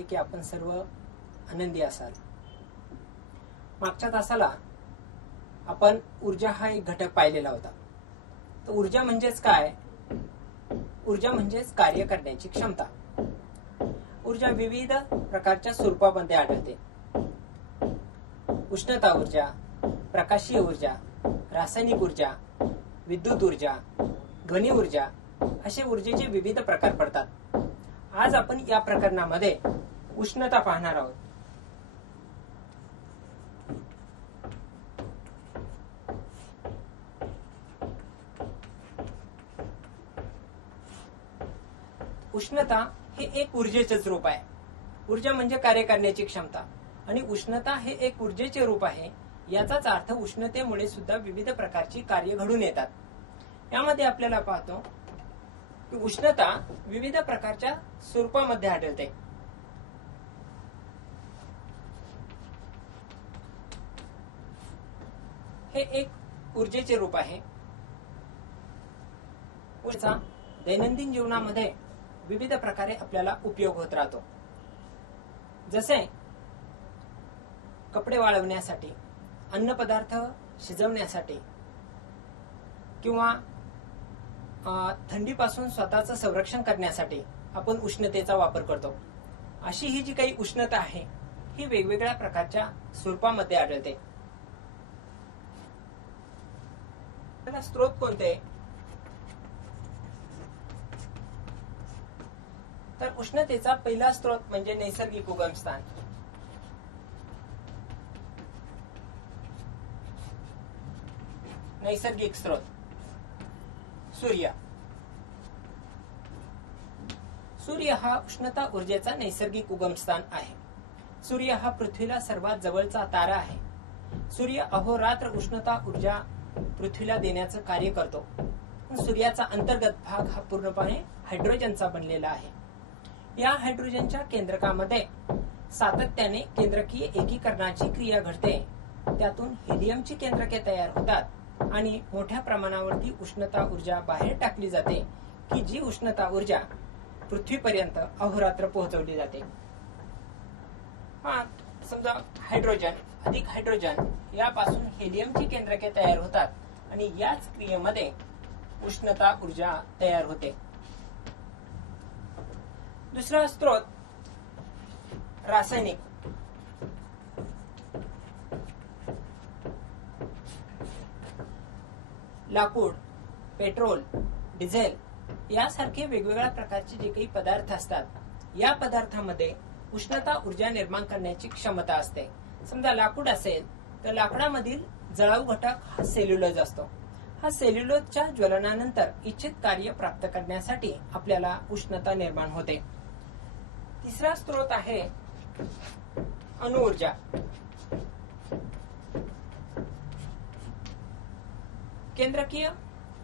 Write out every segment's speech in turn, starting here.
आहे की आपण सर्व आनंदी असाल. मागच्या तासाला आपण ऊर्जा हा एक घटक पाहिलेला होता. तर ऊर्जा म्हणजेच काय? ऊर्जा म्हणजेच कार्य करण्याची क्षमता. ऊर्जा विविध प्रकारच्या स्वरूपामध्ये आढळते. उष्णता ऊर्जा, प्रकाशीय ऊर्जा, रासायनिक ऊर्जा, विद्युत ऊर्जा, ध्वनी ऊर्जा असे ऊर्जेचे विविध प्रकार पडतात. आज आपण या प्रकरणामध्ये उष्णता पाहणार आहोत. उष्णता हे एक ऊर्जेचेच रूप आहे. ऊर्जा म्हणजे कार्य करण्याची क्षमता आणि उष्णता हे एक ऊर्जेचे रूप आहे. याचाच अर्थ उष्णतेमुळे सुद्धा विविध प्रकारची कार्य घडून येतात. यामध्ये आपल्याला पाहतो की उष्णता विविध प्रकारच्या स्वरूपामध्ये आढळते. हे एक ऊर्जेचे रूप आहे. ऊर्जा दैनंदिन जीवनामध्ये विविध प्रकारे आपल्याला उपयोग होत राहतो. जसे कपडे वाळवण्यासाठी, अन्न पदार्थ शिजवण्यासाठी किंवा थंडीपासून स्वतःचं संरक्षण करण्यासाठी आपण उष्णतेचा वापर करतो. अशी ही जी काही उष्णता आहे ही वेगवेगळ्या प्रकारच्या स्वरूपामध्ये आढळते. त्याला स्रोत कोणते? तर उष्णतेचा पहिला स्रोत म्हणजे नैसर्गिक उगमस्थान. नैसर्गिक स्रोत सूर्य. सूर्य हा उष्णता ऊर्जेचा नैसर्गिक उगमस्थान आहे. सूर्य हा पृथ्वीला सर्वात जवळचा तारा आहे. सूर्य अहोरात्र उष्णता ऊर्जा पृथ्वीला देण्याचं कार्य करतो. सूर्याचा अंतर्गत भाग हा पूर्णपणे हायड्रोजनचा बनलेला आहे. या हायड्रोजनच्या केंद्रकामध्ये सातत्याने केंद्रकीय एकीकरणाची क्रिया घडते. त्यातून हेलियमची केंद्रके तयार होतात आणि मोठ्या प्रमाणावरती उष्णता ऊर्जा बाहेर टाकली जाते की जी उष्णता ऊर्जा पृथ्वीपर्यंत अहोरात्र पोहोचवली जाते. समजा हायड्रोजन अधिक हायड्रोजन यापासून हेलियमची केंद्रके तयार होतात आणि याच क्रियेमध्ये उष्णता ऊर्जा तयार होते. दुसरा स्रोत रासायनिक. लाकूड, पेट्रोल, डिझेल यासारखे वेगवेगळ्या प्रकारचे जे काही पदार्थ असतात, या पदार्थामध्ये उष्णता ऊर्जा निर्माण करण्याची क्षमता असते. समजा लाकूड असेल तर लाकडामधील जळाऊ घटक हा सेल्युलोज असतो. हा सेल्युलोजच्या ज्वलनानंतर इच्छित कार्य प्राप्त करण्यासाठी आपल्याला उष्णता निर्माण होते. तिसरा स्रोत आहे अणुऊर्जा. केंद्रकीय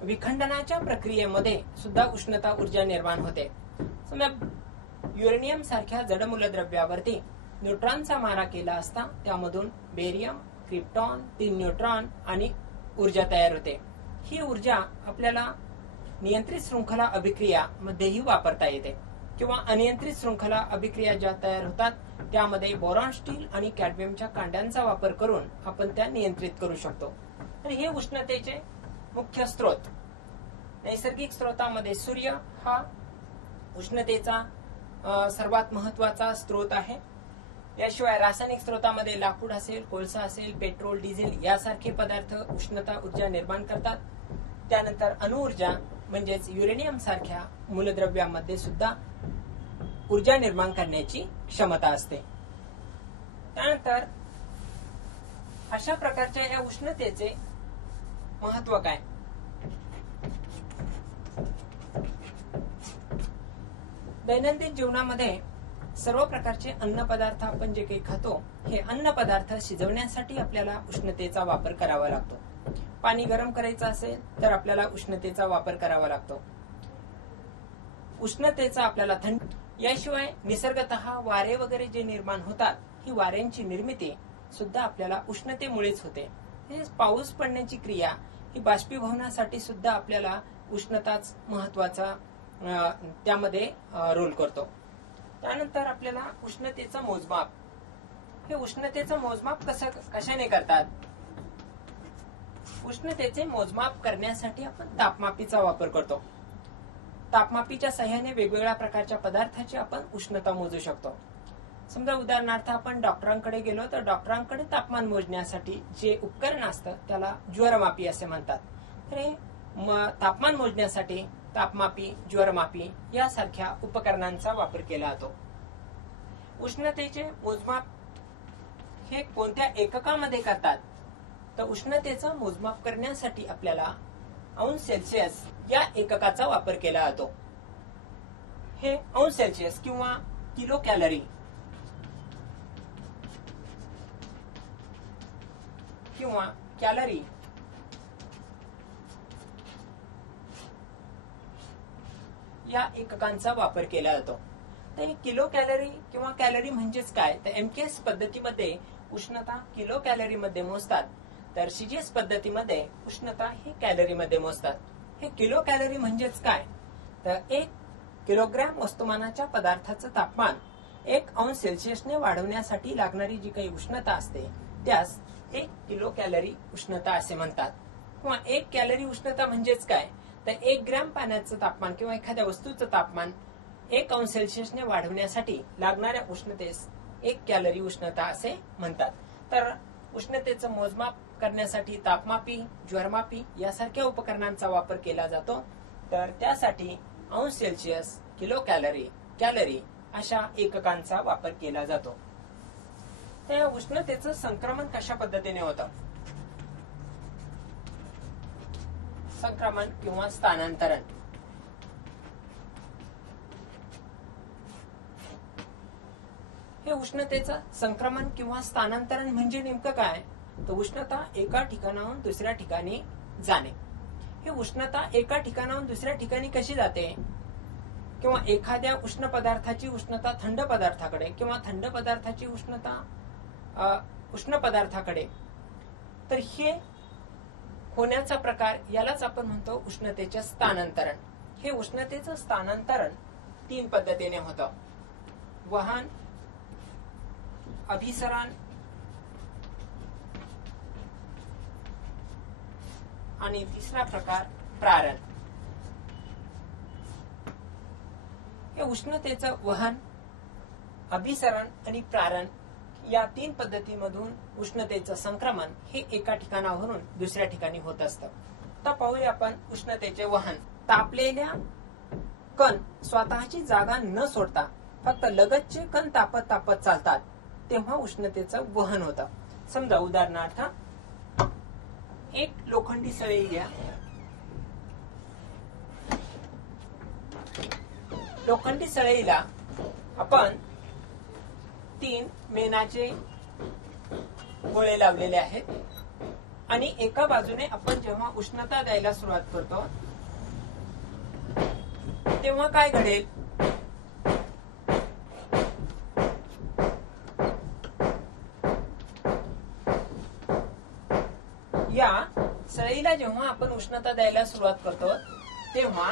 विखंडनाच्या प्रक्रियेमध्ये सुद्धा उष्णता ऊर्जा निर्माण होते. समजा युरेनियम सारख्या जड मूलद्रव्यावरती न्यूट्रॉनचा मारा केला असता त्यामधून बेरियम, क्रिप्टॉन, 3 न्यूट्रॉन आणि ऊर्जा तयार होते. ही ऊर्जा आपल्याला नियंत्रित शृंखला अभिक्रिया मध्येही वापरता येते किंवा अनियंत्रित शृंखला अभिक्रिया ज्या तयार होतात त्यामध्ये बोरॉन, स्टील आणि कॅडमियमच्या कांड्यांचा वापर करून आपण त्या नियंत्रित करू शकतो. तर हे उष्णतेचे मुख्य स्रोत. नैसर्गिक स्रोतामध्ये सूर्य हा उष्णतेचा सर्वात महत्वाचा स्रोत आहे. याशिवाय रासायनिक स्रोतामध्ये लाकूड असेल, कोळसा असेल, पेट्रोल, डिझेल यासारखे पदार्थ उष्णता ऊर्जा निर्माण करतात. त्यानंतर अणुऊर्जा म्हणजेच युरेनियम सारख्या मूलद्रव्यामध्ये सुद्धा ऊर्जा निर्माण करण्याची क्षमता असते. त्यानंतर अशा प्रकारच्या या उष्णतेचे महत्व काय? दैनंदिन जीवनामध्ये सर्व प्रकारचे अन्न पदार्थ आपण जे काही खातो हे अन्न पदार्थ शिजवण्यासाठी आपल्याला उष्णतेचा वापर करावा लागतो. पाणी गरम करायचं असेल तर आपल्याला उष्णतेचा वापर करावा लागतो. उष्णतेचा आपल्याला थंडी. याशिवाय निसर्गतः वारे वगैरे जे निर्माण होतात ही वाऱ्यांची निर्मिती सुद्धा आपल्याला उष्णतेमुळेच होते. पाऊस पडण्याची क्रिया ही बाष्पीभवनासाठी सुद्धा आपल्याला उष्णताच महत्वाचा त्यामध्ये रोल करतो. त्यानंतर आपल्याला उष्णतेचं मोजमाप, हे उष्णतेचं मोजमाप कशाने करतात? उष्णतेचे मोजमाप करण्यासाठी आपण तापमापीचा वापर करतो. तापमापीच्या सहाय्याने वेगवेगळ्या प्रकारच्या पदार्थाची आपण उष्णता मोजू शकतो. समजा उदाहरणार्थ आपण डॉक्टरांकडे गेलो तर डॉक्टरांकडे तापमान मोजण्यासाठी जे उपकरण असतं त्याला ज्वरमापी असे म्हणतात. तर हे तापमान मोजण्यासाठी तापमापी, ज्वरमापी यासारख्या उपकरणांचा वापर केला जातो. उष्णतेचे मोजमाप हे कोणत्या एककामध्ये करतात? तर उष्णतेचं मोजमाप करण्यासाठी आपल्याला अंश सेल्सिअस या एककाचा वापर केला जातो. हे अंश सेल्सिअस किंवा किलो कॅलरी किंवा कॅलरी या एककांचा वापर केला जातो. तर किलो कॅलरी किंवा कॅलरी म्हणजेच काय? तर एमकेएस पद्धतीमध्ये उष्णता किलो कॅलरी मध्ये मोजतात, तर सीजीएस पद्धतीमध्ये उष्णता ही कॅलरी मध्ये मोजतात. हे किलो कॅलरी म्हणजेच काय? तर 1 किलोग्रॅम वस्तुमानाच्या पदार्थाचं तापमान 1 अंश सेल्सिअसने वाढवण्यासाठी लागणारी जी काही उष्णता असते त्यास 1 किलो कॅलरी उष्णता असे म्हणतात. किंवा 1 कॅलरी उष्णता म्हणजेच काय? तर 1 ग्रॅम पाण्याचं तापमान किंवा एखाद्या वस्तूचं तापमान 1 अंश सेल्सिअसने वाढवण्यासाठी लागणाऱ्या उष्णतेस 1 कॅलरी उष्णता असे म्हणतात. तर उष्णतेचं मोजमाप करण्यासाठी तापमापी, ज्वरमापी यासारख्या उपकरणांचा वापर केला जातो. तर त्यासाठी अंश सेल्सिअस, किलो कॅलरी, कॅलरी अशा एककांचा वापर केला जातो. त्या उष्णतेचं संक्रमण कशा पद्धतीने होतं? संक्रमण किंवा स्थानांतरण. हे उष्णतेचं संक्रमण किंवा स्थानांतरण म्हणजे नेमकं काय? तर उष्णता एका ठिकाणाहून दुसऱ्या ठिकाणी जाणे. ही उष्णता एका ठिकाणाहून दुसऱ्या ठिकाणी कशी जाते? किंवा एखाद्या उष्ण पदार्थाची उष्णता थंड पदार्थाकडे किंवा थंड पदार्थाची उष्णता उष्ण पदार्थाकडे, तर हे होण्याचा प्रकार यालाच आपण म्हणतो उष्णतेचे स्थानांतरण. हे उष्णतेचं स्थानांतरण 3 पद्धतीने होतं: वहन, अभिसरण आणि तिसरा प्रकार प्रारण. हे उष्णतेचं वहन, अभिसरण आणि प्रारण या 3 पद्धतीमधून उष्णतेचं संक्रमण हे एका ठिकाणावरून दुसऱ्या ठिकाणी होत असतं. आता पाहूया आपण उष्णतेचे वहन. तापलेल्या कण स्वतःची जागा न सोडता फक्त लगतचे कण तापत तापत चालतात तेव्हा उष्णतेचं वहन होतं. समजा उदाहरणार्थ एक लोखंडी सळई घ्या. लोखंडी सळईला आपण 3 मेणाचे गोळे लावलेले आहेत आणि एका बाजूने आपण जेव्हा उष्णता द्यायला सुरुवात करतो तेव्हा काय घडेल? या सळईला जेव्हा आपण उष्णता द्यायला सुरुवात करतो तेव्हा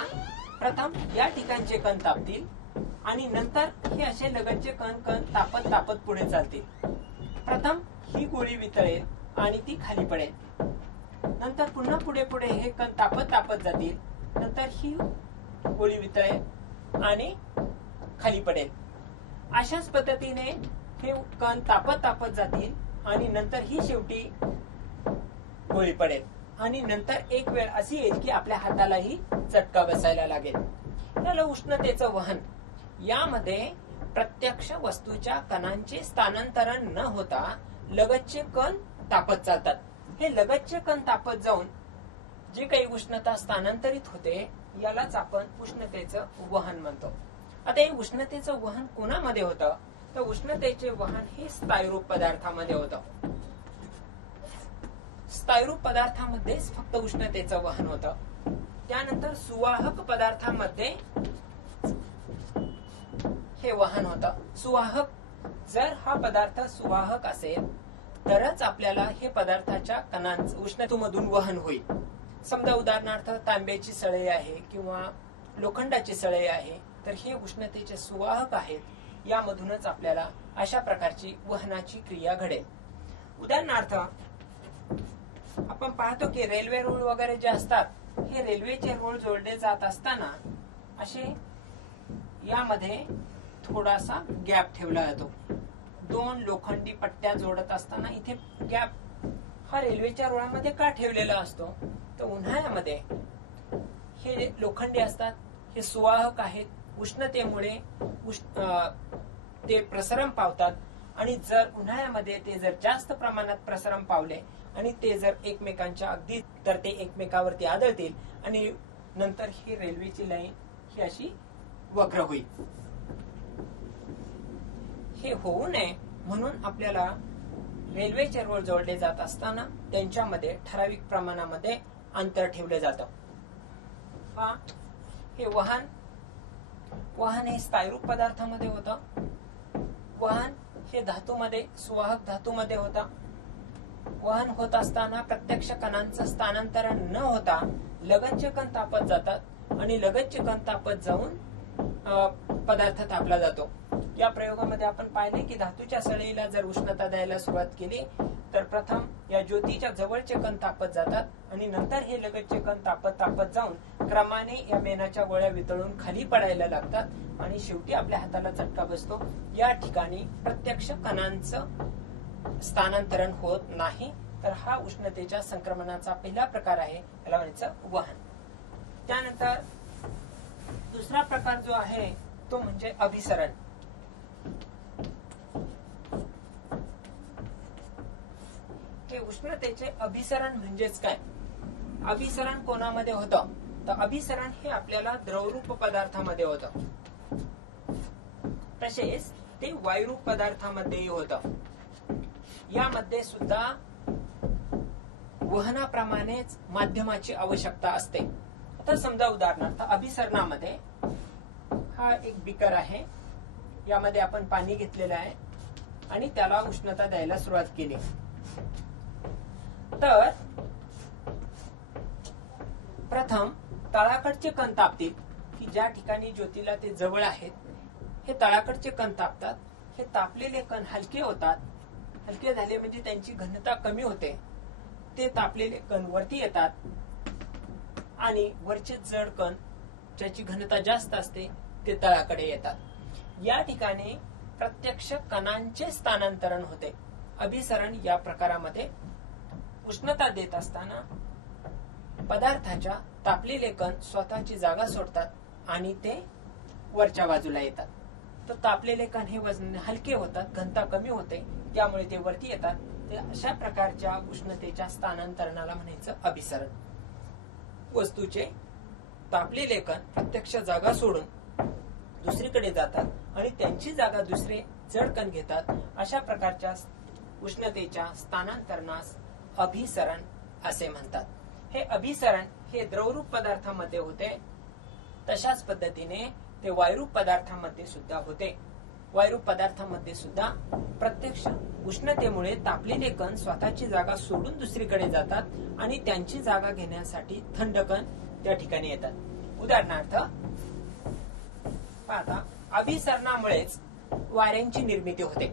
प्रथम या ठिकाणचे कण तापतील आणि नंतर हे असे लगतचे कण कण तापत तापत पुढे चालतील. प्रथम ही गोळी वितळेल आणि ती खाली पडेल. नंतर पुन्हा पुढे पुढे हे कण तापत तापत जातील. नंतर ही गोळी वितळेल आणि खाली पडेल. अशाच पद्धतीने हे कण तापत तापत जातील आणि नंतर ही शेवटी गोळी पडेल आणि नंतर एक वेळ अशी येईल की आपल्या हातालाही चटका बसायला लागेल. याला उष्णतेचं वहन. यामध्ये प्रत्यक्ष वस्तूच्या कणांचे स्थानांतरण न होता लगतचे कण तापत चालतात. हे लगतचे कण तापत जाऊन जे काही उष्णता स्थानांतरित होते यालाच आपण उष्णतेचं वहन म्हणतो. आता हे उष्णतेचं वहन कोणामध्ये होतं? तर उष्णतेचे वहन हे स्थायरूप पदार्थामध्ये होतं. स्थायरूप पदार्थामध्येच फक्त उष्णतेचं वहन होतं. त्यानंतर सुवाहक पदार्थामध्ये हे वहन होतं. सुवाहक, जर हा पदार्थ सुवाहक असेल तरच आपल्याला हे पदार्थाच्या कणांचं उष्णतेमधून वहन होईल. समजा उदाहरणार्थ तांब्याची सळई आहे किंवा लोखंडाची सळई आहे तर हे उष्णतेचे सुवाहक आहेत. यामधूनच आपल्याला अशा प्रकारची वहनाची क्रिया घडेल. उदाहरणार्थ आपण पाहतो की रेल्वे रूळ वगैरे जे असतात हे रेल्वेचे रूळ जोडले जात असताना असे यामध्ये थोडासा गॅप ठेवला जातो. दोन लोखंडी पट्ट्या जोडत असताना इथे गॅप हा रेल्वेच्या रुळामध्ये का ठेवलेला असतो? तर उन्हाळ्यामध्ये हे लोखंडी असतात, हे सुवाहक आहेत, उष्णतेमुळे ते प्रसरण पावतात आणि जर उन्हाळ्यामध्ये ते जर जास्त प्रमाणात प्रसरण पावले आणि ते जर एकमेकांच्या अगदी तर ते एकमेकावरती आदळतील आणि नंतर ही रेल्वेची लाईन ही अशी वक्र होईल. हे होऊ नये म्हणून आपल्याला रेल्वेचे रूळ जोडले जात असताना त्यांच्यामध्ये ठराविक प्रमाणामध्ये अंतर ठेवले जातं. हे वहन हे स्थायरूप पदार्थामध्ये होतं. वहन हे धातूमध्ये सुवाहक धातूमध्ये होता. वहन होत असताना प्रत्यक्ष कणांचं स्थानांतरण न होता लगतचे कण तापत जातात आणि लगतचे कण तापत जाऊन पदार्थ तापला जातो. या प्रयोगामध्ये आपण पाहिले की धातूच्या सळईला जर उष्णता द्यायला सुरुवात केली तर प्रथम या ज्योतीच्या जवळचे कण तापत जातात आणि नंतर हे लगतचे कण तापत जाऊन क्रमाने या मेणाच्या गोळ्या वितळून खाली पडायला लागतात आणि शेवटी आपल्या हाताला चटका बसतो. या ठिकाणी प्रत्यक्ष कणांचं स्थानांतरण होत नाही. तर हा उष्णतेच्या संक्रमणाचा पहिला प्रकार आहे, याला म्हणायचं वहन. त्यानंतर दुसरा प्रकार जो आहे तो म्हणजे अभिसरण. हे उष्णतेचे अभिसरण म्हणजेच काय? अभिसरण कोणामध्ये होतं? तर अभिसरण हे आपल्याला द्रवरूप पदार्थामध्ये होतं, तसेच ते वायुरूप पदार्थामध्येही होतं. यामध्ये सुद्धा वहनाप्रमाणेच माध्यमाची आवश्यकता असते. आता समजा उदाहरणार्थ अभिसरणामध्ये हा एक बीकर आहे, यामध्ये आपण पाणी घेतलेलं आहे आणि त्याला उष्णता द्यायला सुरुवात केली. तर प्रथम तळाकडचे कण तापतील की ज्या ठिकाणी ज्योतीला ते जवळ आहेत, हे तळाकडचे कण तापतात. हे तापलेले कण हलके होतात. हलके झाले म्हणजे त्यांची घनता कमी होते. ते तापलेले कण वरती येतात आणि वरचे जड कण ज्याची घनता जास्त असते ते तळाकडे येतात. या ठिकाणी प्रत्यक्ष कणांचे स्थानांतरण होते. अभिसरण या प्रकारामध्ये उष्णता देत असताना पदार्थाच्या तापलेले कण स्वतःची जागा सोडतात आणि ते वरच्या बाजूला येतात. तर तापलेले कण हे वजन हलके होतात, घनता कमी होते, त्यामुळे ते वरती येतात. अशा प्रकारच्या उष्णतेच्या स्थानांतरणाला म्हणायचं अभिसरण. वस्तूचे तापलेले कण प्रत्यक्ष जागा सोडून दुसरीकडे जातात आणि त्यांची जागा दुसरे जड कण घेतात. अशा प्रकारच्या उष्णतेच्या स्थानांतरणास अभिसरण असे म्हणतात. हे अभिसरण हे द्रवरूप पदार्थामध्ये होते, तशाच पद्धतीने ते वायुरूप पदार्थामध्ये सुद्धा होते. वायुरूप पदार्थामध्ये सुद्धा प्रत्यक्ष उष्णतेमुळे तापलेले कण स्वतःची जागा सोडून दुसरीकडे जातात आणि त्यांची जागा घेण्यासाठी थंड कण त्या ठिकाणी येतात. उदाहरणार्थ पाहता अभिसरणामुळेच वाऱ्यांची निर्मिती होते.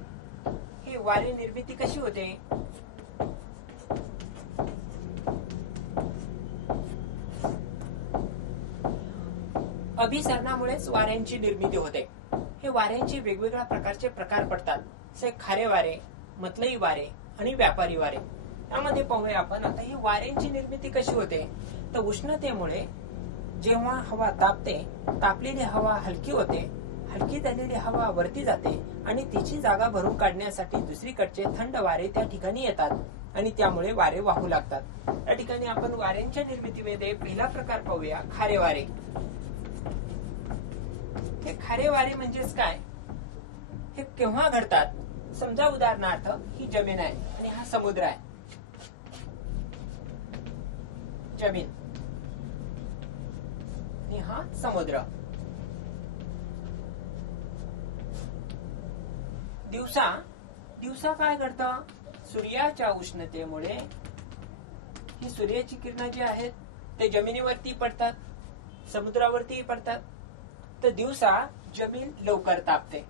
ही वारे निर्मिती कशी होते? अभिसरणामुळेच वाऱ्यांची निर्मिती होते. हे वाऱ्यांचे वेगवेगळ्या प्रकारचे प्रकार पडतात, जसे खारे वारे, मतलई वारे आणि व्यापारी वारे. यामध्ये पाहूया आपण आता ही वाऱ्यांची निर्मिती कशी होते. तर उष्णतेमुळे जेव्हा हवा तापते, तापलेली हवा हलकी होते, हलकी झालेली हवा वरती जाते आणि तिची जागा भरून काढण्यासाठी दुसरीकडचे थंड वारे त्या ठिकाणी येतात आणि त्यामुळे वारे वाहू लागतात. त्या ठिकाणी आपण वाऱ्यांच्या निर्मितीमध्ये पहिला प्रकार पाहूया, खारे वारे. हे खारे वारे म्हणजेच काय? हे केव्हा घडतात? समजा उदाहरणार्थ ही जमीन आहे आणि हा समुद्र आहे. जमीन आणि हा समुद्र. दिवसा काय घडतं? सूर्याच्या उष्णतेमुळे ही सूर्याची किरणं जी आहेत ते जमिनीवरती पडतात, समुद्रावरती पडतात. तर दिवसा जमीन लवकर तापते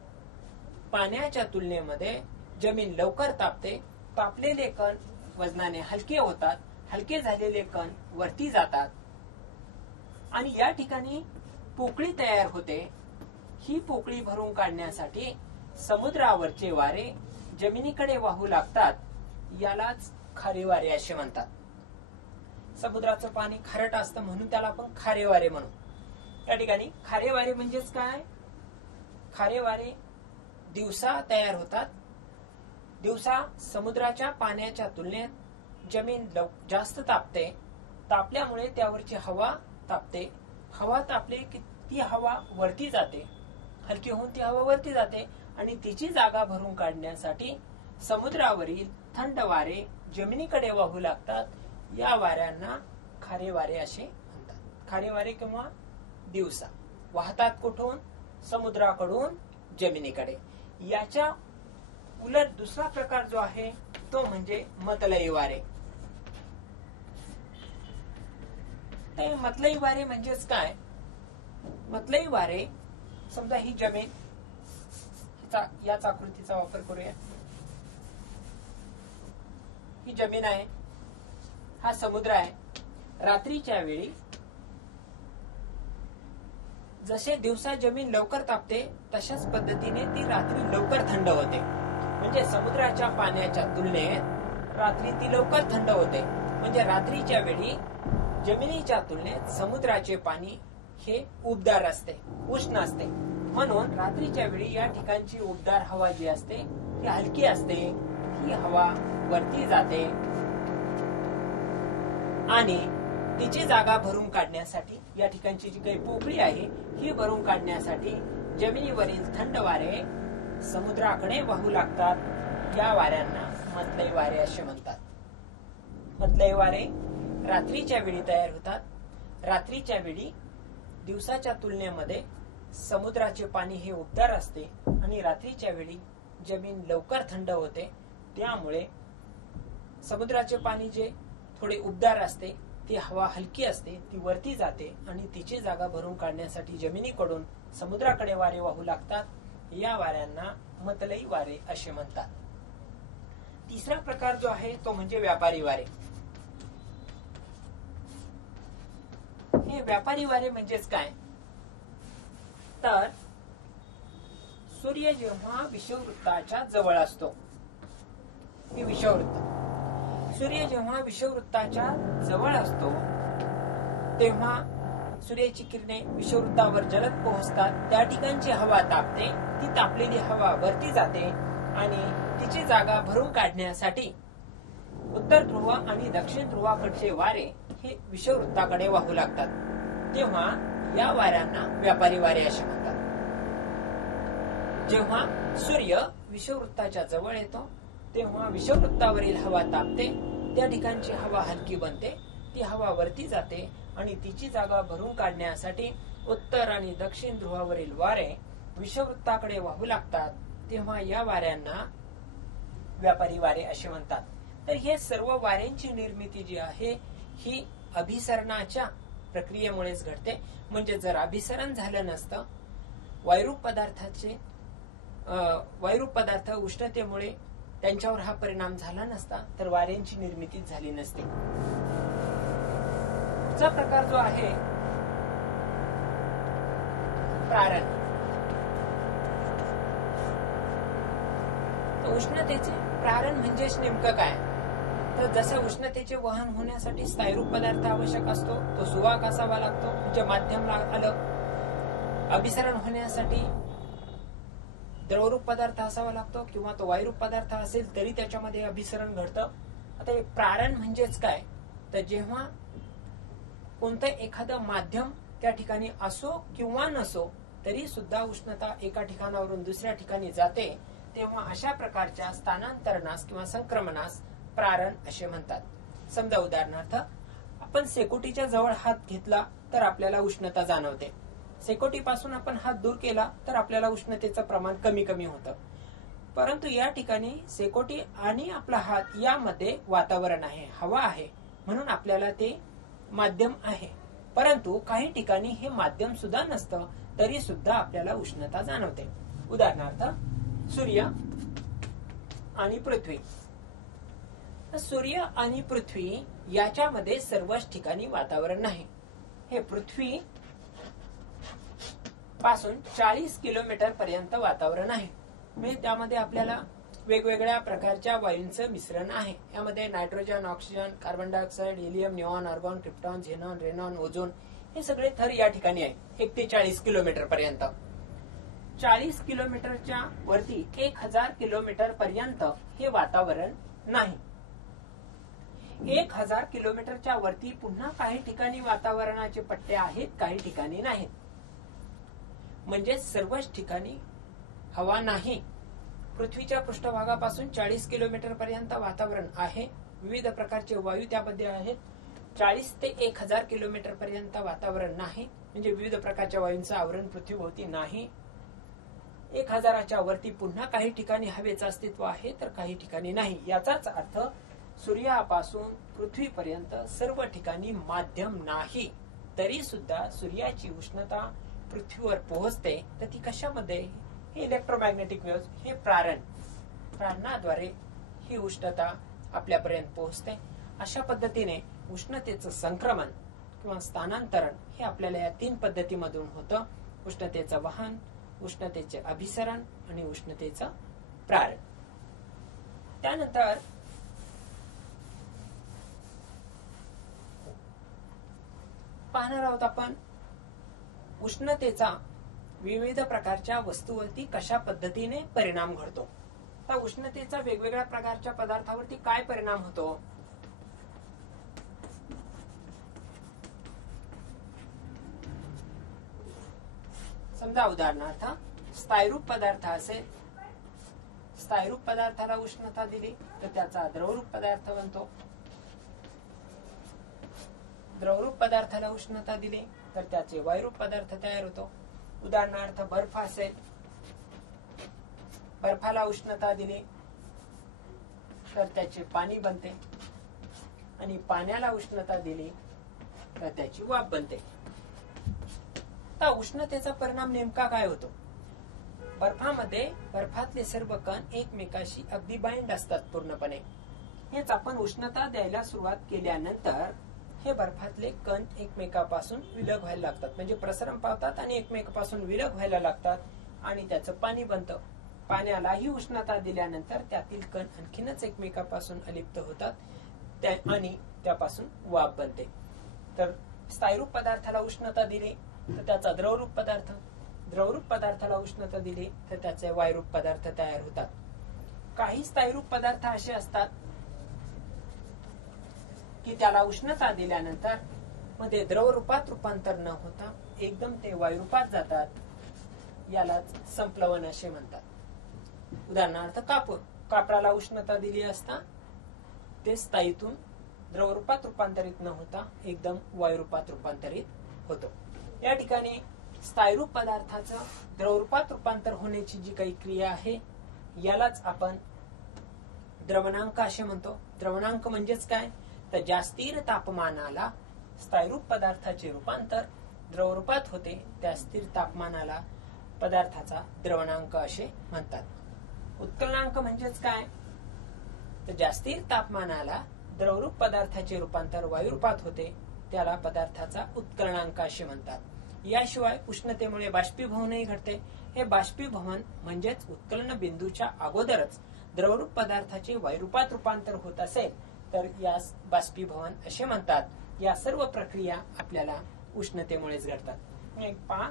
पाण्याच्या तुलनेमध्ये जमीन लवकर तापते. तापलेले कण वजनाने हलके होतात, हलके झालेले कण वरती जातात आणि या ठिकाणी पोकळी तयार होते. ही पोकळी भरून काढण्यासाठी समुद्रावरचे वारे जमिनीकडे वाहू लागतात. यालाच खारे वारे असे म्हणतात. समुद्राचं पाणी खारट असतं म्हणून त्याला आपण खारे वारे म्हणू. या ठिकाणी खारे वारे म्हणजेच काय? खारे वारे दिवसा तयार होतात. दिवसा समुद्राच्या पाण्याच्या तुलनेत जमीन जास्त तापते. तापल्यामुळे त्यावरची हवा तापते. हवा तापली की ती हवा वरती जाते, हलकी होऊन ती हवा वरती जाते आणि तिची जागा भरून काढण्यासाठी समुद्रावरील थंड वारे जमिनीकडे वाहू लागतात. या वाऱ्यांना खारे वारे असे म्हणतात. खारे वारे किंवा दिवसा वाहतात कुठून? समुद्राकडून जमिनीकडे. याच्या उलट दुसरा प्रकार जो आहे तो म्हणजे मतलई वारे. ते मतलई वारे म्हणजेच काय? मतलई वारे, समजा ही जमीन, याच आकृतीचा वापर करूया. ही जमीन आहे, हा समुद्र आहे. रात्रीच्या वेळी जसे दिवसा जमीन लवकर तापते तशाच पद्धतीने ती रात्री लवकर थंड होते. म्हणजे समुद्राच्या पाण्याच्या तुलनेत रात्री ती लवकर थंड होते. म्हणजे रात्रीच्या वेळी जमिनीच्या तुलनेत समुद्राचे पाणी हे उबदार असते, उष्ण असते. म्हणून रात्रीच्या वेळी या ठिकाणची उबदार हवा जी असते ती हलकी असते. ही हवा वरती जाते आणि तिची जागा भरून काढण्यासाठी या ठिकाणची जी काही पोकळी आहे ही भरून काढण्यासाठी जमिनीवरील थंड वारे समुद्राकडे वाहू लागतात. या वाऱ्यांना मतलई वारे असे म्हणतात. मतलई वारे रात्रीच्या वेळी तयार होतात. रात्रीच्या वेळी दिवसाच्या तुलनेमध्ये समुद्राचे पाणी हे उबदार असते आणि रात्रीच्या वेळी जमीन लवकर थंड होते. त्यामुळे समुद्राचे पाणी जे थोडे उबदार असते, ती हवा हलकी असते, ती वरती जाते आणि तिची जागा भरून काढण्यासाठी जमिनीकडून समुद्राकडे वारे वाहू लागतात. या वाऱ्यांना मतलई वारे असे म्हणतात. तिसरा प्रकार जो आहे तो म्हणजे व्यापारी वारे. हे व्यापारी वारे म्हणजेच काय? तर सूर्य जेव्हा विषुववृत्ताच्या जवळ असतो, ही विषुववृत्त, सूर्य जेव्हा विषुववृत्ताच्या जवळ असतो तेव्हा सूर्याची किरणे विषुववृत्तावर जलद पोहोचतात. त्या ठिकाणची हवा तापते. ती तापलेली हवा वरती जाते आणि तिची जागा भरून काढण्यासाठी उत्तर ध्रुव आणि दक्षिण ध्रुवाकडचे वारे हे विषुववृत्ताकडे वाहू लागतात. तेव्हा या वाऱ्यांना व्यापारी वारे असे म्हणतात. जेव्हा सूर्य विषुववृत्ताच्या जवळ येतो तेव्हा विषुववृत्तावरील हवा तापते. त्या ठिकाणची हवा हलकी बनते. ती हवा वरती जाते आणि तिची जागा भरून काढण्यासाठी उत्तर आणि दक्षिण ध्रुवावरील वारे विषुववृत्ताकडे वाहू लागतात. तेव्हा या वाऱ्यांना व्यापारी वारे असे म्हणतात. तर हे सर्व वाऱ्यांची निर्मिती जी आहे ही अभिसरणाच्या प्रक्रियेमुळेच घडते. म्हणजे जर अभिसरण झालं नसतं, वायुरूप पदार्थ उष्णतेमुळे त्यांच्यावर हा परिणाम झाला नसता तर वाऱ्यांची निर्मिती झाली नसते. पुढचा प्रकार जो आहे प्रारण. तर उष्णतेचे प्रारण म्हणजेच नेमकं काय? तर जसं उष्णतेचे वहन होण्यासाठी स्थायरूप पदार्थ आवश्यक असतो, तो सुवाहक असावा लागतो, म्हणजे माध्यम आलं. अभिसरण होण्यासाठी द्रवरूप पदार्थ असावा लागतो किंवा तो वायुरूप पदार्थ असेल तरी त्याच्यामध्ये अभिसरण घडतं. आता हे प्रारण म्हणजेच काय? तर जेव्हा कोणतं एखादं माध्यम त्या ठिकाणी असो किंवा नसो तरी सुद्धा उष्णता एका ठिकाणावरून दुसऱ्या ठिकाणी जाते, तेव्हा अशा प्रकारच्या स्थानांतरणास किंवा संक्रमणास प्रारण असे म्हणतात. समजा उदाहरणार्थ आपण शेकोटीच्या जवळ हात घेतला तर आपल्याला उष्णता जाणवते. शेकोटीपासून आपण हात दूर केला तर आपल्याला उष्णतेचं प्रमाण कमी कमी होतं. परंतु या ठिकाणी शेकोटी आणि आपला हात यामध्ये वातावरण आहे, हवा आहे, म्हणून आपल्याला ते माध्यम आहे. परंतु काही ठिकाणी हे माध्यम सुद्धा नसतं तरी सुद्धा आपल्याला उष्णता जाणवते. उदाहरणार्थ सूर्य आणि पृथ्वी. सूर्य आणि पृथ्वी याच्यामध्ये सर्वच ठिकाणी वातावरण नाही. हे पृथ्वी पासून 40 किलोमीटर पर्यंत वातावरण आहे. म्हणजे त्यामध्ये आपल्याला वेगवेगळ्या प्रकारच्या वायूंचं मिश्रण आहे. यामध्ये nitrogen, oxygen, carbon dioxide, helium, neon, argon, krypton, xenon, radon, ozone हे सगळे थर या ठिकाणी आहे. 1 ते 40 किलोमीटर पर्यंत. 40 किलोमीटरच्या वरती 1000 किलोमीटर पर्यंत हे वातावरण नाही. 1000 किलोमीटरच्या वरती पुन्हा काही ठिकाणी वातावरणाचे पट्टे आहेत, काही ठिकाणी नाहीत. म्हणजे सर्वच ठिकाणी हवा नाही. पृथ्वीच्या पृष्ठभागापासून 40 किलोमीटर पर्यंत वातावरण आहे. विविध प्रकारचे वायू त्यामध्ये आहेत. 40 ते 1000 किलोमीटर पर्यंत वातावरण नाही. म्हणजे विविध प्रकारच्या वायूंचं आवरण पृथ्वीभोवती नाही. 1000च्या वरती पुन्हा काही ठिकाणी हवेचं अस्तित्व आहे तर काही ठिकाणी नाही. याचाच अर्थ सूर्यापासून पृथ्वीपर्यंत सर्व ठिकाणी माध्यम नाही. तरी सुद्धा सूर्याची उष्णता पृथ्वीवर पोहोचते. तर ती कशामध्ये? हे इलेक्ट्रोमॅग्नेटिक वेव्ह, हे प्रारणाद्वारे ही उष्णता आपल्यापर्यंत पोहोचते. अशा पद्धतीने उष्णतेचं संक्रमण किंवा स्थानांतरण हे आपल्याला या 3 पद्धतीमधून होतं. उष्णतेचं वहन, उष्णतेचे अभिसरण आणि उष्णतेचं प्रारण. त्यानंतर पाहणार आहोत आपण उष्णतेचा विविध प्रकारच्या वस्तूवरती कशा पद्धतीने परिणाम घडतो. तर उष्णतेचा वेगवेगळ्या प्रकारच्या पदार्थावरती काय परिणाम होतो? समजा उदाहरणार्थ स्थायरूप पदार्थ असेल. स्थायरूप पदार्थाला उष्णता दिली तर त्याचा द्रवरूप पदार्थ बनतो. द्रवरूप पदार्थाला उष्णता दिली तर त्याचे वायुरूप पदार्थ तयार होतो. उदाहरणार्थ बर्फ असेल. बर्फाला उष्णता दिली तर त्याचे पाणी बनते आणि पाण्याला उष्णता दिली तर त्याची वाफ बनते. तर उष्णतेचा परिणाम नेमका काय होतो? बर्फामध्ये बर्फातले सर्व कण एकमेकाशी अगदी बाइंड असतात पूर्णपणे. हेच आपण उष्णता द्यायला सुरुवात केल्यानंतर हे बर्फातले कण एकमेकापासून विलग व्हायला लागतात. म्हणजे प्रसरण पावतात आणि एकमेकापासून विलग व्हायला लागतात आणि त्याचं पाणी बनतं. पाण्यालाही उष्णता दिल्यानंतर त्यातील कण आणखीनच एकमेकापासून अलिप्त होतात आणि त्यापासून वाफ बनते. तर स्थायरूप पदार्थाला उष्णता दिली तर त्याचा द्रवरूप पदार्थ, द्रवरूप पदार्थाला उष्णता दिली तर त्याचे वायुरूप पदार्थ तयार होतात. काही स्थायरूप पदार्थ असे असतात की त्याला उष्णता दिल्यानंतर मध्ये द्रवरूपात रूपांतर न होता एकदम ते वायुरूपात जातात. यालाच संप्लवन असे म्हणतात. उदाहरणार्थ कापूर. कापराला उष्णता दिली असता ते स्थायीतून द्रवरूपात रूपांतरित न होता एकदम वायुरूपात रूपांतरित होतो. या ठिकाणी स्थायरूप पदार्थाचं द्रवरूपात रूपांतर होण्याची जी काही क्रिया आहे यालाच आपण द्रवणांक असे म्हणतो. द्रवणांक म्हणजेच काय? तर ज्या स्थिर तापमानाला स्थायरूप पदार्थाचे रूपांतर द्रवरूपात होते त्या स्थिर तापमानाला पदार्थाचा द्रवणांक असे म्हणतात. उत्कलनांक म्हणजेच काय? तर ज्या स्थिर तापमानाला द्रवरूप पदार्थाचे रूपांतर वायुरूपात होते त्याला पदार्थाचा उत्कलनांक असे म्हणतात. याशिवाय उष्णतेमुळे बाष्पीभवनही घडते. हे बाष्पीभवन म्हणजेच उत्कलन बिंदूच्या अगोदरच द्रवरूप पदार्थाचे वायुरूपात रूपांतर होत असेल तर यास बाष्पीभवन असे म्हणतात. या सर्व प्रक्रिया आपल्याला उष्णतेमुळेच घडतात. पहा,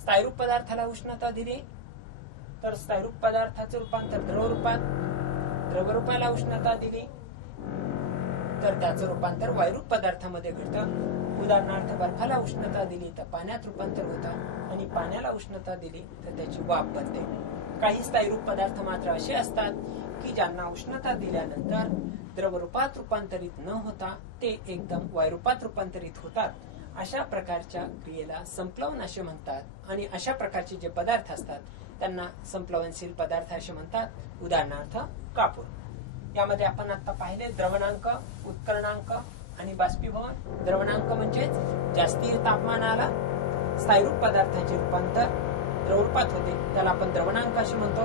स्थायरूप पदार्थाला उष्णता दिली तर स्थायरूप पदार्थाचे रूपांतर द्रवरूपात, द्रवरूपाला उष्णता दिली तर त्याचं रूपांतर वायुरूप पदार्थामध्ये घडतं. उदाहरणार्थ बर्फाला उष्णता दिली तर पाण्यात रूपांतर होतं आणि पाण्याला उष्णता दिली तर त्याची वाफ बनते. काही स्थायरूप पदार्थ मात्र असे असतात की ज्यांना उष्णता दिल्यानंतर द्रवरूपात रूपांतरित न होता ते एकदम वायुरूपात रूपांतरित होतात. अशा प्रकारच्या क्रियेला संप्लवन असे म्हणतात आणि अशा प्रकारचे जे पदार्थ असतात त्यांना संप्लवनशील पदार्थ असे म्हणतात. उदाहरणार्थ कापूर. यामध्ये आपण आता पाहिले द्रवणांक, उत्कलनांक आणि बाष्पीभवन. द्रवणांक म्हणजेच जास्ती तापमानाला स्थायरूप पदार्थाचे रूपांतर द्रवरूपात होते त्याला आपण द्रवणांक असे म्हणतो.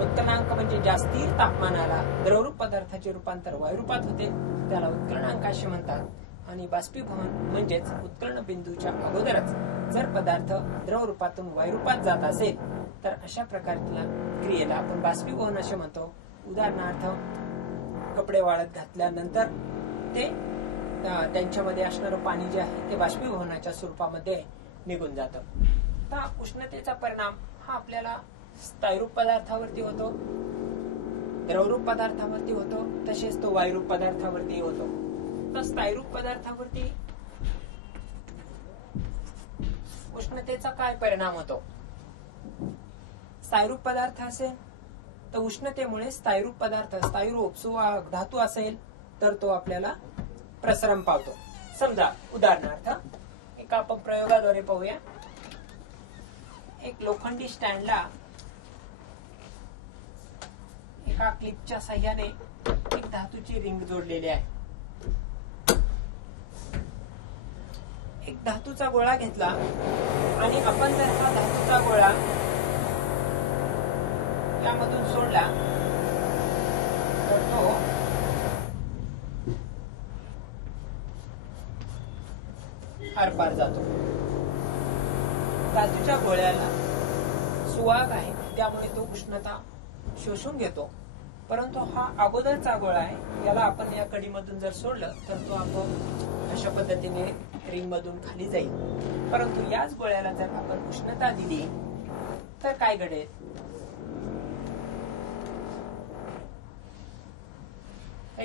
उत्कलनांक म्हणजे जास्ती तापमानाला द्रवरूप पदार्थाचे रूपांतर वायुरूपात होते, त्याला उत्कलनांक असे म्हणतात. आणि बाष्पीभवन म्हणजेच उत्कलन बिंदूच्या अगोदरच जर पदार्थ द्रव रूपातून वायुरूपात जात असेल तर अशा प्रकारच्या क्रियेला आपण बाष्पीभवन असे म्हणतो. उदाहरणार्थ कपडे वाळत घातल्यानंतर ते त्यांच्यामध्ये असणारं पाणी जे आहे ते बाष्पीभवनाच्या स्वरूपामध्ये निघून जातं. तर उष्णतेचा परिणाम हा आपल्याला स्थायरूप पदार्थावरती होतो, द्रवरूप पदार्थावरती होतो, तसेच तो वायुरूप पदार्थावरती होतो. तर स्थायरूप पदार्थावरती उष्णतेचा काय परिणाम होतो? स्थायरूप पदार्थ असेल तर उष्णतेमुळे स्थायरूप पदार्थ, स्थायरूप सुवाहक धातू असेल तर तो आपल्याला प्रसरण पावतो. समजा उदाहरणार्थ एका आपण प्रयोगाद्वारे पाहूया. एक लोखंडी स्टँडला एका क्लिपच्या साह्याने एक धातूची रिंग जोडलेली आहे. एक धातूचा गोळा घेतला आणि आपण जर हा धातूचा गोळा यामधून सोडला तर तो आरपार जातो. धातूच्या गोळ्याला सुवाहक आहे त्यामुळे तो उष्णता शोषून घेतो, परंतु हा अगोदरचा गोळा आहे, याला आपण या कडीमधून जर सोडलं तर तो आपण अशा पद्धतीने रिंग मधून खाली जाईल. परंतु याच गोळ्याला जर आपण उष्णता दिली तर काय घडेल?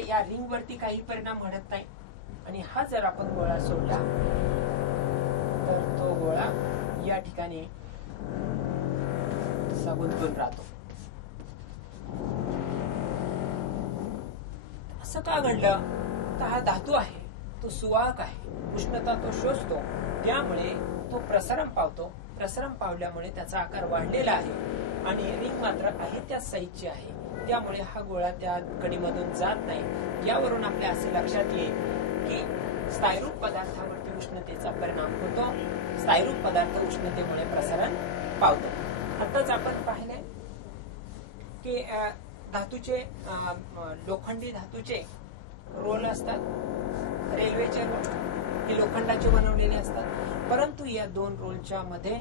या रिंग वरती काही परिणाम घडत नाही. आणि हा जर आपण गोळा सोडला तर तो गोळा या ठिकाणी गुंतून राहतो. असं का घडलं? तर हा धातू आहे, तो सुवाहक आहे, उष्णता तो शोषतो, त्यामुळे तो प्रसरण पावतो. प्रसरण पावल्यामुळे त्याचा आकार वाढलेला आहे आणि रिंग मात्र आहे त्या साईजची आहे, त्यामुळे हा गोळा त्या कडीमधून जात नाही. यावरून आपल्या असे लक्षात येईल की स्थायरूप पदार्थावरती उष्णतेचा परिणाम होतो. स्थायरूप पदार्थ उष्णतेमुळे प्रसरण पावतो. आताच आपण पाहिले की धातूचे लोखंडी धातूचे रोल असतात, रेल्वेचे रोल हे लोखंडाचे बनवलेले असतात, परंतु या दोन रोलच्या मध्ये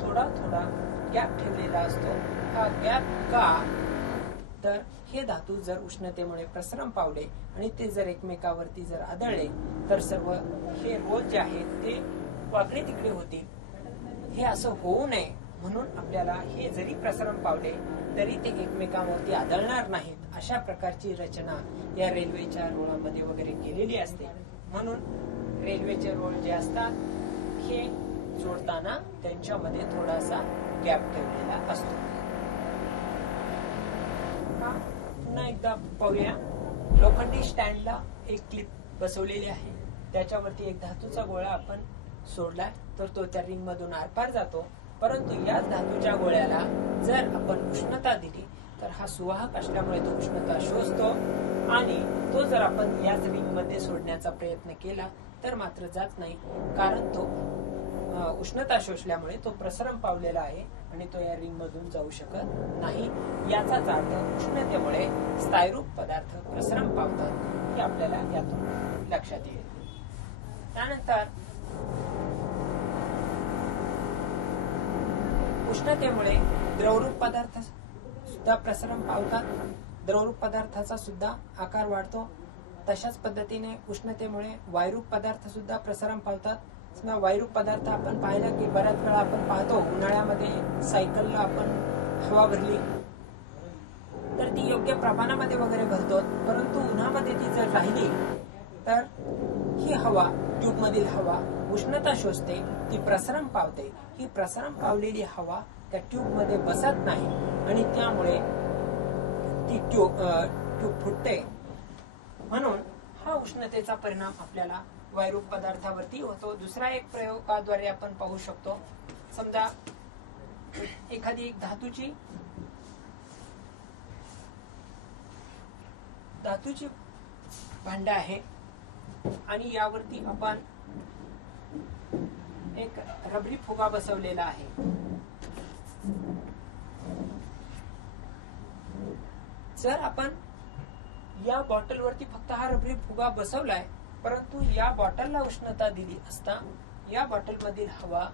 थोडा थोडा गॅप ठेवलेला असतो. हा गॅप का? तर हे धातू जर उष्णतेमुळे प्रसरण पावले आणि ते जर एकमेकावरती जर आदळले तर सर्व हे रोल जे आहेत ते वाकडे तिकडे होतील. हे असं होऊ नये म्हणून आपल्याला हे जरी प्रसरण पावले तरी ते एकमेकांवरती आदळणार नाहीत, अशा प्रकारची रचना या रेल्वेच्या रोळामध्ये वगैरे केलेली असते. म्हणून रेल्वेचे रोल जे असतात हे जोडताना त्यांच्यामध्ये थोडासा गॅप ठेवलेला असतो. पुन्हा एकदा पाहूया. लोखंडी स्टँडला एक क्लिप बसवलेली आहे, त्याच्यावरती एक धातूचा गोळा आपण सोडला तर तो त्या रिंग मधून आरपार जातो. परंतु याच धातूच्या गोळ्याला जर आपण उष्णता दिली तर हा सुवाहक असल्यामुळे तो उष्णता शोषतो आणि तो जर आपण याच रिंग मध्ये सोडण्याचा प्रयत्न केला तर मात्र जात नाही, कारण तो उष्णता शोषल्यामुळे तो प्रसरण पावलेला आहे आणि तो या रिंग मधून जाऊ शकत नाही. याचाच अर्थ उष्णतेमुळे स्थायरूप पदार्थ प्रसरण पावतात हे आपल्याला यातून लक्षात येईल. त्यानंतर उष्णतेमुळे द्रवरूप पदार्थ सुद्धा प्रसरण पावतात, द्रवरूप पदार्थाचा सुद्धा आकार वाढतो. तशाच पद्धतीने उष्णतेमुळे वायुरूप पदार्थ सुद्धा प्रसरण पावतात. वायुरूप पदार्थ आपण पाहिला की बऱ्याच वेळा आपण पाहतो उन्हाळ्यामध्ये सायकलला आपण हवा भरली तर ती योग्य प्रमाणामध्ये वगैरे भरतो, परंतु उन्हामध्ये ती जर राहिली तर ही हवा, ट्यूब मधील हवा उष्णता शोषते, ती प्रसरण पावते. ही प्रसरण पावलेली हवा त्या ट्यूब मध्ये बसत नाही आणि त्यामुळे ती ट्यूब फुटते. म्हणून हा उष्णतेचा परिणाम आपल्याला वायुरूप पदार्थावरती होतो. दुसरा एक प्रयोगाद्वारे आपण पाहू शकतो. समजा एखादी एक धातूची भांड आहे आणि यावरती आपण एक रबरी फुगा बसवलेला आहे. जर आपण या बॉटलवरती फक्त हा रबरी फुगा बसवलाय, परंतु या बॉटलला उष्णता दिली असता या बॉटलमधील हवा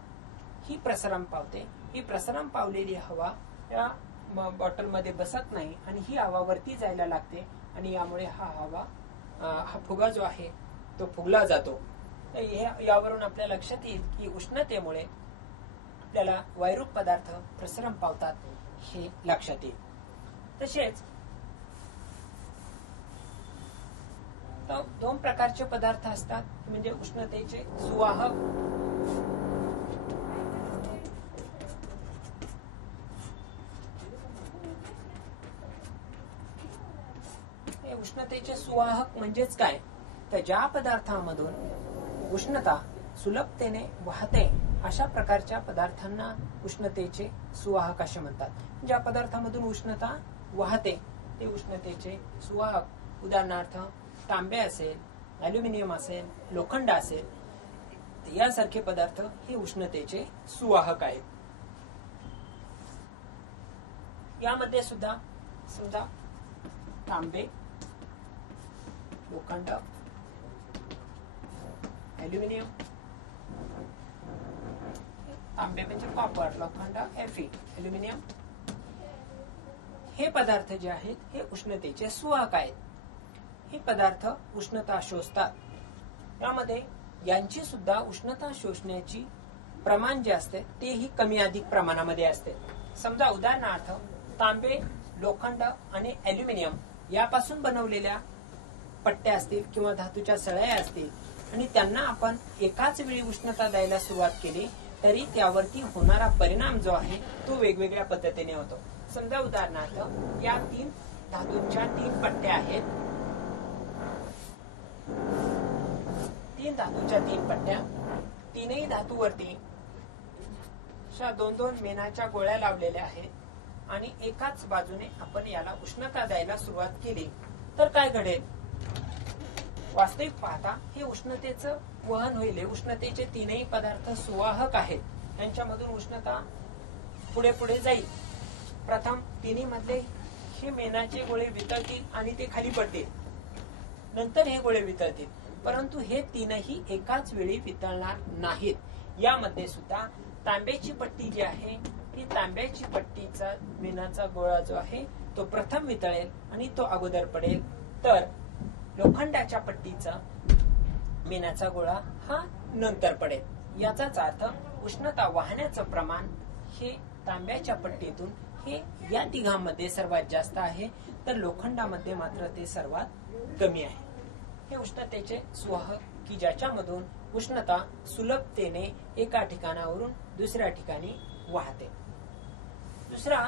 ही प्रसरण पावते. ही प्रसरण पावलेली हवा या बॉटलमध्ये बसत नाही आणि ही हवा वरती जायला लागते आणि यामुळे हा फुगा जो आहे तो फुगला जातो. यावरून आपल्या लक्षात येईल की उष्णतेमुळे आपल्याला वायुरूप पदार्थ प्रसरण पावतात हे लक्षात येईल. तसेच दोन प्रकारचे पदार्थ असतात, म्हणजे उष्णतेचे सुवाहक उष्णतेचे सुवाहक म्हणजेच काय, तर ज्या पदार्थामधून उष्णता सुलभतेने वाहते अशा प्रकारच्या पदार्थांना उष्णतेचे सुवाहक असे म्हणतात. ज्या पदार्थामधून उष्णता वाहते ते उष्णतेचे सुवाहक. उदाहरणार्थ तांबे असेल, अॅल्युमिनियम असेल, लोखंड असेल, यासारखे पदार्थ हे उष्णतेचे सुवाहक आहेत. यामध्ये सुद्धा समजा तांबे, लोखंड, अॅल्युमिनियम, तांबे म्हणजे कॉपर, लोखंड Fe, अॅल्युमिनियम, हे पदार्थ जे आहेत हे उष्णतेचे सुवाहक आहेत. हे पदार्थ उष्णता शोषतात. त्यामध्ये यांची सुद्धा उष्णता शोषण्याची प्रमाण जे असते तेही कमी अधिक प्रमाणामध्ये असते. समजा उदाहरणार्थ तांबे, लोखंड आणि अॅल्युमिनियम यापासून बनवलेल्या पट्ट्या असतील किंवा धातूच्या सळया असतील आणि त्यांना आपण एकाच वेळी उष्णता द्यायला सुरुवात केली तरी त्यावरती होणारा परिणाम जो आहे तो वेगवेगळ्या पद्धतीने होतो. समजा उदाहरणार्थ या 3 धातूंच्या 3 पट्ट्या आहेत. 3 धातूच्या 3 पट्ट्या, तीनही धातूवरती 2-2 मेणाच्या गोळ्या लावलेल्या आहेत आणि एकाच बाजूने आपण याला उष्णता द्यायला सुरुवात केली तर काय घडेल? वास्तविक पाहता हे उष्णतेचं वहन होईल. उष्णतेचे 3ही पदार्थ सुवाहक आहेत. त्यांच्यामधून उष्णता पुढे पुढे जाईल. प्रथम 3ही मधले हे मेणाचे गोळे वितळतील आणि ते खाली पडतील. नंतर हे गोळे वितळतील, परंतु हे 3ही एकाच वेळी वितळणार नाहीत. यामध्ये सुद्धा तांब्याची पट्टी जी आहे ती तांब्याची पट्टीचा मेणाचा गोळा जो आहे तो प्रथम वितळेल आणि तो अगोदर पडेल, तर लोखंडाच्या पट्टीचा मेणाचा गोळा हा नंतर पडेल. याचाच अर्थ उष्णता वाहण्याचं प्रमाण हे तांब्याच्या पट्टीतून हे या तिघांमध्ये सर्वात जास्त आहे, तर लोखंडामध्ये मात्र ते सर्वात कमी आहे. हे उष्णतेचे सुवाहक की ज्याच्यामधून उष्णता सुलभतेने एका ठिकाणावरून दुसऱ्या ठिकाणी वाहते. दुसरा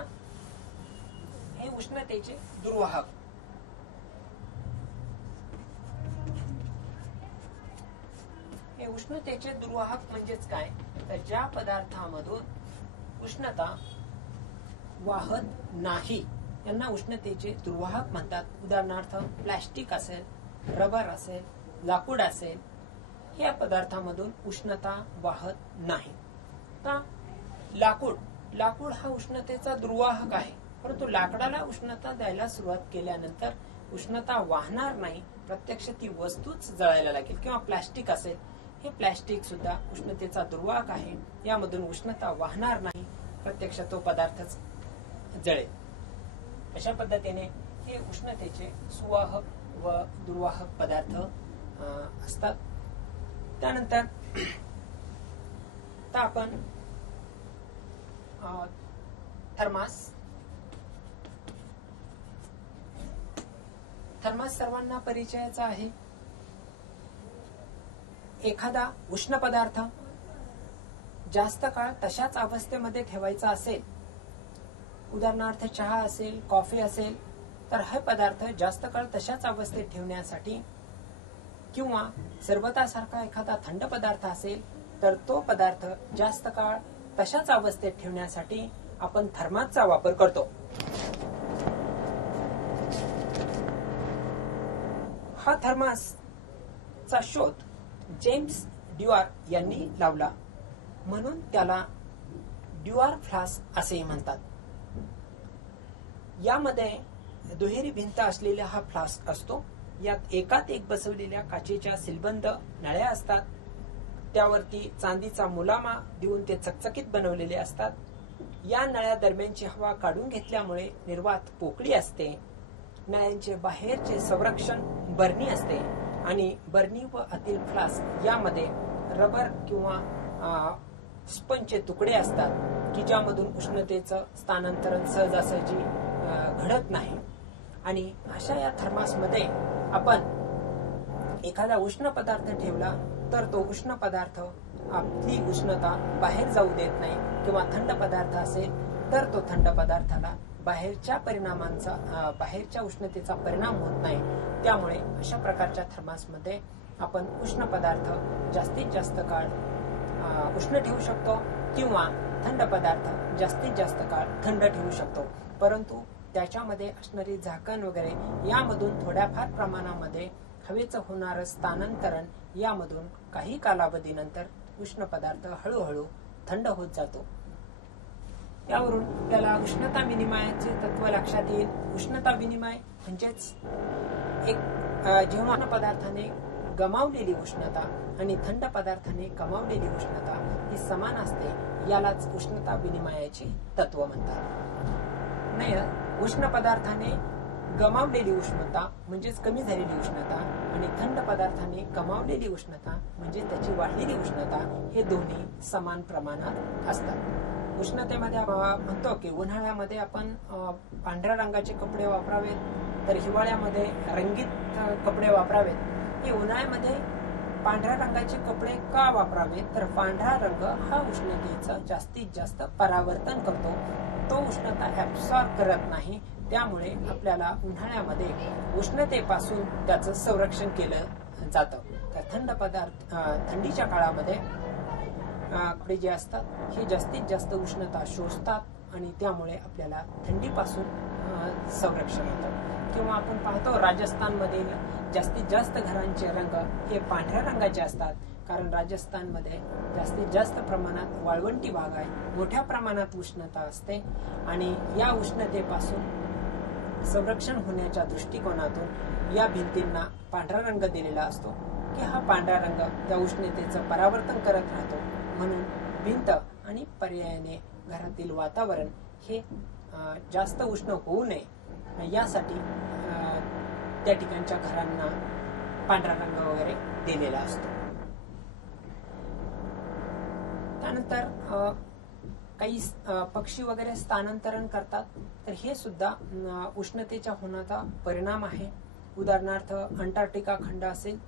हे उष्णतेचे दुर्वाहक. हे उष्णतेचे दुर्वाहक म्हणजेच काय, तर ज्या पदार्थामधून उष्णता वाहत नाही यांना उष्णतेचे दुर्वाहक म्हणतात. उदाहरणार्थ प्लास्टिक असेल, रबर असेल, लाकूड असेल, या पदार्थामधून उष्णता वाहत नाही. का? लाकूड हा उष्णतेचा दुर्वाहक आहे, परंतु लाकडाला उष्णता द्यायला सुरुवात केल्यानंतर उष्णता वाहणार नाही, प्रत्यक्ष ती वस्तूच जळायला लागेल. किंवा प्लास्टिक असेल, हे प्लास्टिक सुद्धा उष्णतेचा दुर्वाहक आहे, यामधून उष्णता वाहणार नाही, प्रत्यक्ष तो पदार्थच जळेल. अशा पद्धतीने हे उष्णतेचे सुवाहक व दुर्वाहक पदार्थ असतात. त्यानंतर आपण थर्मास सर्वांना परिचयाचा आहे. एखादा उष्ण पदार्थ जास्त काळ तशाच अवस्थेमध्ये ठेवायचा असेल, उदाहरणार्थ चहा असेल, कॉफी असेल, तर हा पदार्थ जास्त काळ तशाच अवस्थेत ठेवण्यासाठी किंवा सरबतासारखा एखादा थंड पदार्थ असेल तर तो पदार्थ जास्त काळ तशाच अवस्थेत ठेवण्यासाठी आपण थर्मासचा वापर करतो. हा थर्मासचा शोध जेम्स ड्युआर यांनी लावला, म्हणून त्याला ड्युआर फ्लास्क असेही म्हणतात. यामध्ये दुहेरी भिंत असलेला हा फ्लास्क असतो. यात एकात एक बसवलेल्या काचेच्या सीलबंद नळ्या असतात. त्यावरती चांदीचा मुलामा देऊन ते चकचकीत बनवलेले असतात. या नळ्या दरम्यानची हवा काढून घेतल्यामुळे निर्वात पोकळी असते. नळ्यांचे बाहेरचे संरक्षण बरणी असते आणि बरणी व आतील फ्लास्क यामध्ये रबर किंवा स्पंजचे तुकडे असतात की ज्यामधून उष्णतेचं स्थानांतरण सहजासहजी घडत नाही. आणि अशा या थर्मासमध्ये आपण एखादा उष्ण पदार्थ ठेवला तर तो उष्ण पदार्थ आपली उष्णता बाहेर जाऊ देत नाही, किंवा थंड पदार्थ असेल तर तो थंड पदार्थाला बाहेरच्या उष्णतेचा परिणाम होत नाही. त्यामुळे अशा प्रकारच्या थर्मासमध्ये आपण उष्ण पदार्थ जास्तीत जास्त काळ उष्ण ठेवू शकतो किंवा थंड पदार्थ जास्तीत जास्त काळ थंड ठेवू शकतो. परंतु त्याच्यामध्ये असणारी झाकण वगैरे यामधून थोड्याफार प्रमाणामध्ये हवेचं होणारं स्थानांतरण यामधून काही कालावधीनंतर उष्ण पदार्थ हळूहळू थंड होत जातो. यावरून त्याला उष्णता विनिमयाचे तत्व लक्षात येईल. उष्णता विनिमय म्हणजेच जेव्हा पदार्थाने गमावलेली उष्णता आणि थंड पदार्थाने गमावलेली उष्णता ही समान असते, यालाच उष्णता विनिमयाचे तत्व म्हणतात. नाही, उष्ण पदार्थाने गमावलेली उष्णता म्हणजेच कमी झालेली उष्णता आणि थंड पदार्थाने गमावलेली उष्णता म्हणजे त्याची वाढलेली उष्णता हे दोन्ही समान प्रमाणात असतात. उष्णतेमध्ये म्हणतो की उन्हाळ्यामध्ये आपण पांढऱ्या रंगाचे कपडे वापरावेत तर हिवाळ्यामध्ये रंगीत कपडे वापरावेत. हे उन्हाळ्यामध्ये पांढऱ्या रंगाचे कपडे का वापरावेत तर पांढरा रंग हा उष्णतेचं जास्तीत जास्त परावर्तन करतो, तो उष्णता ऍब्सॉर्ब करत नाही. त्यामुळे आपल्याला उन्हाळ्यामध्ये उष्णतेपासून त्याचं संरक्षण केलं जातं. तर थंडीच्या काळामध्ये कपडे जे असतात हे जास्तीत जास्त उष्णता शोषतात आणि त्यामुळे आपल्याला थंडीपासून संरक्षण होतं. किंवा आपण पाहतो राजस्थानमध्ये जास्तीत जास्त घरांचे रंग हे पांढऱ्या रंगाचे असतात, कारण राजस्थानमध्ये जास्तीत जास्त प्रमाणात वाळवंटी भाग आहे, मोठ्या प्रमाणात उष्णता असते आणि या उष्णतेपासून संरक्षण होण्याच्या दृष्टिकोनातून या भिंतींना पांढरा रंग दिलेला असतो की हा पांढरा रंग त्या उष्णतेचं परावर्तन करत राहतो. म्हणून भिंत आणि पर्यायाने घरातील वातावरण हे जास्त उष्ण होऊ नये यासाठी त्या ठिकाणच्या घरांना पांढरा रंग वगैरे दिलेला असतो. त्यानंतर काही पक्षी वगैरे स्थानांतरण करतात, तर हे सुद्धा उष्णतेच्या होण्याचा परिणाम आहे. उदाहरणार्थ अंटार्क्टिका खंड असेल